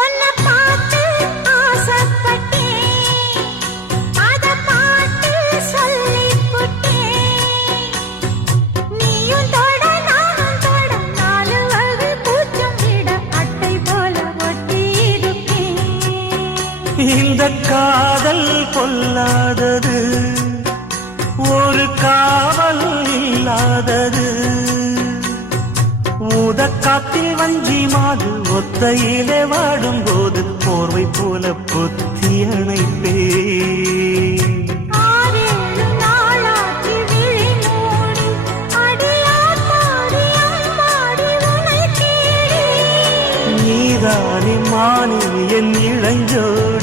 உன்னை பார்த்து ஆசைப்பட்டேன், அத பாட்டு சொல்லிப் புட்டேன். நீயும் தொட நானும் தொட, நாலு வகை பூச்சும் விட அட்டை போல ஒட்டி இருப்பேன். இந்த காதல் கொல்லாதது, ஒரு காவல் இல்லாதது. ஊதக்காத்தில் வஞ்சி மாது ஒத்தையிலே வாடும் போது போர்வை போல பொத்தி அணைப்பேன். 6-7 நாளாகி விழி மூடி, அடியாத்தாடி அம்மாடி உன்னை தேடி. நீதானே மானே என் இளஞ்சோடி.